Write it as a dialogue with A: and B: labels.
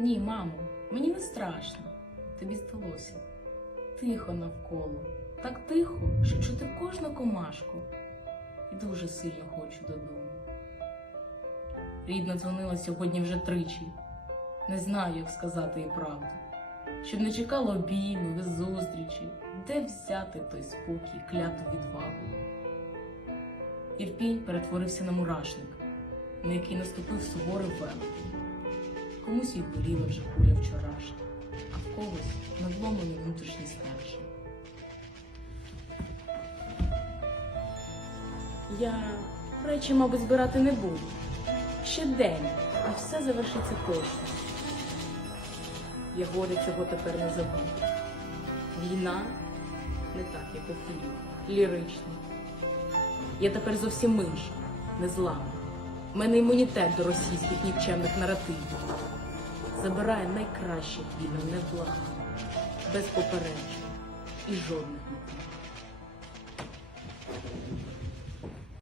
A: Ні, мамо, мені не страшно. Тобі здалося. Тихо навколо, так тихо, що чути кожну комашку. І дуже сильно хочу додому. Рідна дзвонила сьогодні вже тричі. Не знаю, як сказати їй правду. Щоб не чекала обіймів зустрічі, де взяти той спокій, кляту відвагу. Ірпінь перетворився на мурашник, на який наступив суворий велетень. Комусь відболіла вже куля вчорашня, а в когось надломлений внутрішній стержень. Я речі, мабуть, збирати не буду. Ще день, і все завершиться точно. Я горі цього тепер не забуду. Війна не так, як у фільмах, лірична. Я тепер зовсім інша, незламна. У мене імунітет до російських нікчемних наративів. Забирає найкраще вільно, невблаго, без попереджень і жодних мотивів.